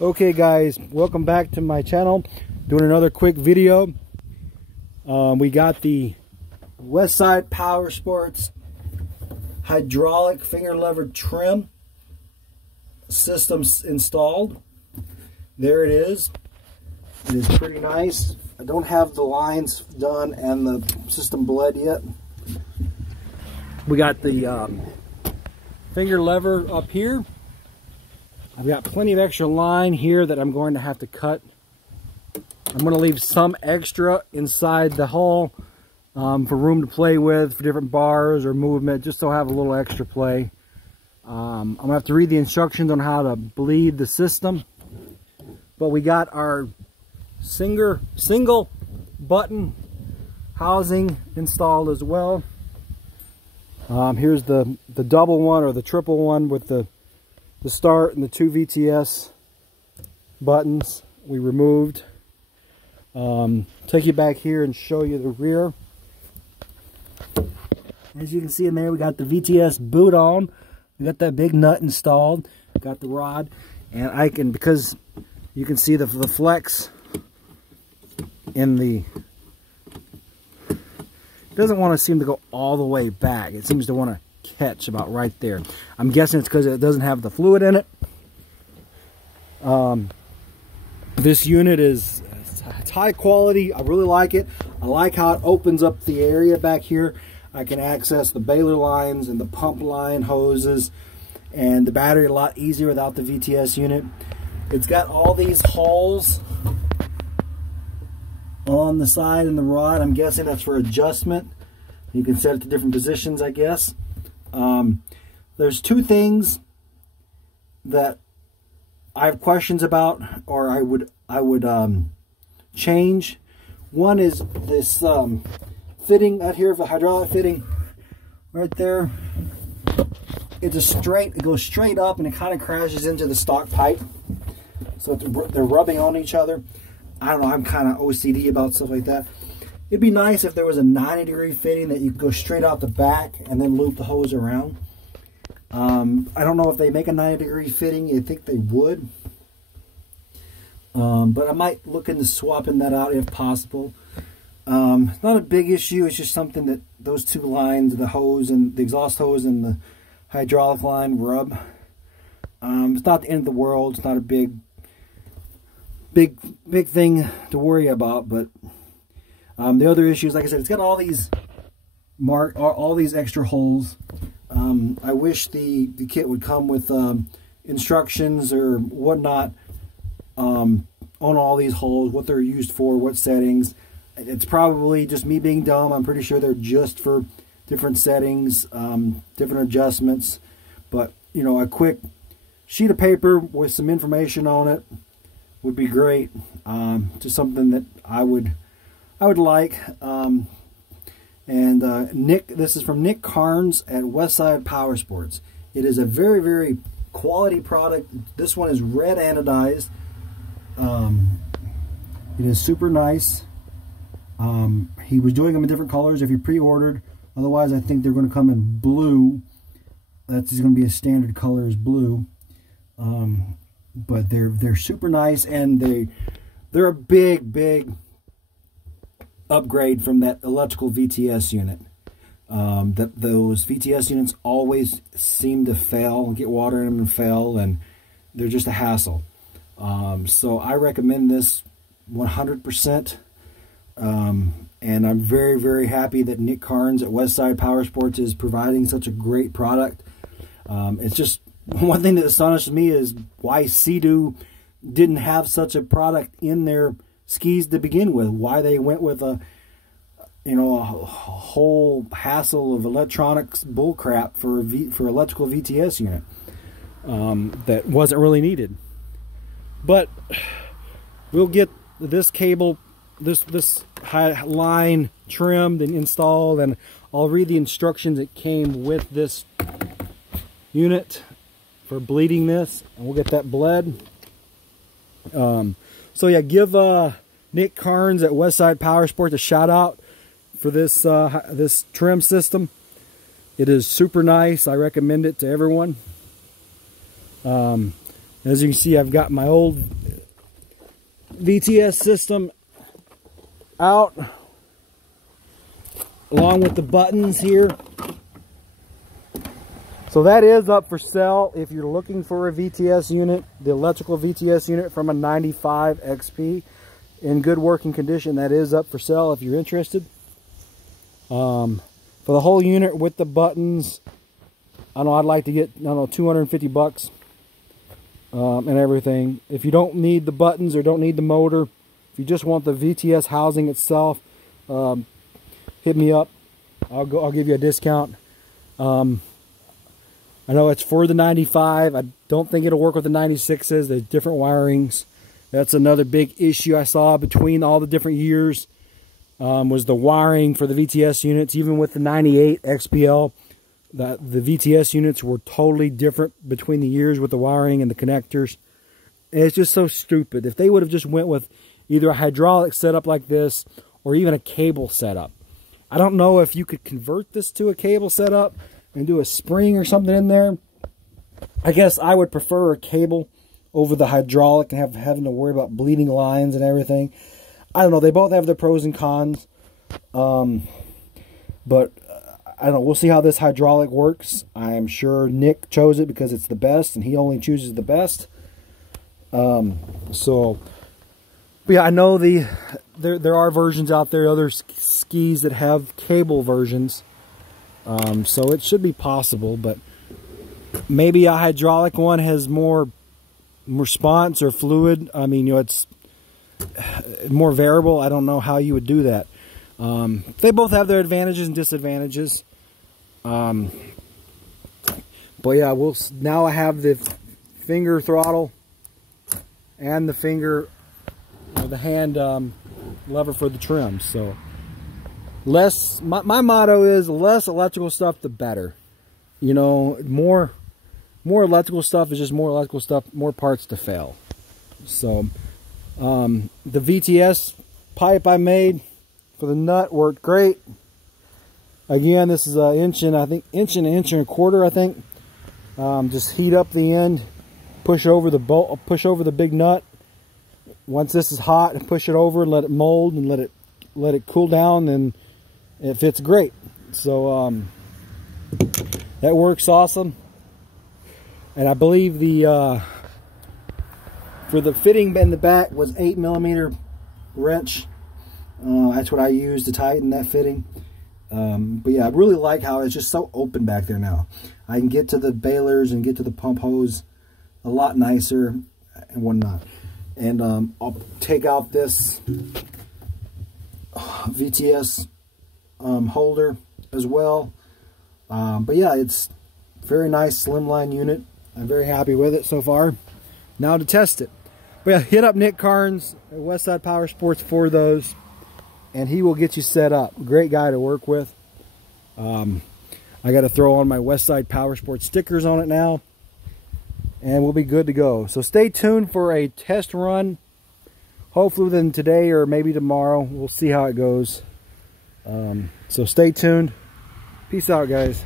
Okay guys, welcome back to my channel. Doing another quick video. We got the Westside Powersports Hydraulic Finger Lever Trim systems installed. There it is. It is pretty nice. I don't have the lines done and the system bled yet. We got the finger lever up here. I've got plenty of extra line here that I'm going to have to cut. I'm going to leave some extra inside the hull for room to play with, for different bars or movement, just so I have a little extra play. I'm going to have to read the instructions on how to bleed the system. But we got our single button housing installed as well. Here's the double one or the triple one with the start and the two VTS buttons we removed. Take you back here and show you the rear. As you can see in there, we got the VTS boot on. We got that big nut installed. Got the rod, and I can, because you can see the flex in the. It doesn't want to seem to go all the way back. It seems to want to catch about right there. I'm guessing it's because it doesn't have the fluid in it. This unit is it's high quality. I really like it. I like how it opens up the area back here. I can access the baler lines and the pump line hoses and the battery a lot easier without the VTS unit. It's got all these holes on the side and the rod. I'm guessing that's for adjustment. You can set it to different positions, I guess. There's two things that I have questions about, or I would change. One is this fitting out here, the hydraulic fitting right there. It's it goes straight up and it kind of crashes into the stock pipe, so they're rubbing on each other. I don't know, I'm kind of OCD about stuff like that. It'd be nice if there was a 90-degree fitting that you could go straight out the back and then loop the hose around. I don't know if they make a 90-degree fitting. You'd think they would. But I might look into swapping that out if possible. It's not a big issue. It's just something that those two lines, the hose and the exhaust hose and the hydraulic line, rub. It's not the end of the world. It's not a big thing to worry about, but the other issues, like I said, it's got all these all these extra holes. I wish the kit would come with instructions or whatnot on all these holes, what they're used for, what settings. It's probably just me being dumb. I'm pretty sure they're just for different settings, different adjustments. But you know, a quick sheet of paper with some information on it would be great. Just something that I would like. Nick, this is from Nick Cairns at Westside Powersports. It is a very, very quality product. This one is red anodized. It is super nice. He was doing them in different colors if you pre-ordered. Otherwise, I think they're going to come in blue. That's going to be a standard color is blue. But they're super nice, and they're a big upgrade from that electrical VTS unit. Those VTS units always seem to fail and get water in them and fail, and they're just a hassle. So I recommend this 100%. And I'm very, very happy that Nick Cairns at Westside Powersports is providing such a great product. It's just one thing that astonishes me is why Sea-Doo didn't have such a product in their skis to begin with. Why they went with a whole hassle of electronics bullcrap for electrical VTS unit that wasn't really needed. But we'll get this cable, this high line trimmed and installed, and I'll read the instructions that came with this unit for bleeding this, and we'll get that bled. So yeah, give Nick Cairns at Westside Powersports a shout out for this this trim system. It is super nice. I recommend it to everyone. As you can see, I've got my old VTS system out, along with the buttons here. So that is up for sale if you're looking for a VTS unit, the electrical VTS unit from a 95 XP in good working condition. That is up for sale if you're interested. For the whole unit with the buttons, I know I'd like to get, I don't know, 250 bucks and everything. If you don't need the buttons or don't need the motor, if you just want the VTS housing itself, hit me up. I'll give you a discount. I know it's for the 95. I don't think it'll work with the 96s. There's different wirings. That's another big issue I saw between all the different years, was the wiring for the VTS units. Even with the 98 XPL, the VTS units were totally different between the years with the wiring and the connectors. And it's just so stupid. If they would have just went with either a hydraulic setup like this or even a cable setup. I don't know if you could convert this to a cable setup and do a spring or something in there. I guess I would prefer a cable over the hydraulic and having to worry about bleeding lines and everything. I don't know. They both have their pros and cons. But I don't know. We'll see how this hydraulic works. I'm sure Nick chose it because it's the best, and he only chooses the best. But yeah, I know there are versions out there, other skis that have cable versions. So it should be possible, but maybe a hydraulic one has more response or fluid. I mean, you know, it's more variable. I don't know how you would do that. They both have their advantages and disadvantages. But yeah, now I have the finger throttle and the finger, the hand lever for the trim. So less, my motto is less electrical stuff, the better. You know, more electrical stuff is just more electrical stuff, more parts to fail. So the VTS pipe I made for the nut worked great. Again, this is an inch and an inch and a quarter, I think. Just heat up the end, push over the bolt, push over the big nut. Once this is hot, push it over and let it mold and let it cool down, and it fits great. So that works awesome. And I believe the for the fitting in the back was 8mm wrench. That's what I used to tighten that fitting. But yeah, I really like how it's just so open back there now. I can get to the bailers and get to the pump hose a lot nicer and whatnot. And I'll take out this VTS holder as well. But yeah, it's very nice slimline unit. I'm very happy with it so far. Now to test it. But yeah, hit up Nick Cairns at Westside Powersports for those, and he will get you set up. Great guy to work with. I got to throw on my Westside Powersports stickers on it now, and we'll be good to go. So stay tuned for a test run, hopefully within today or maybe tomorrow. We'll see how it goes. So stay tuned. Peace out, guys.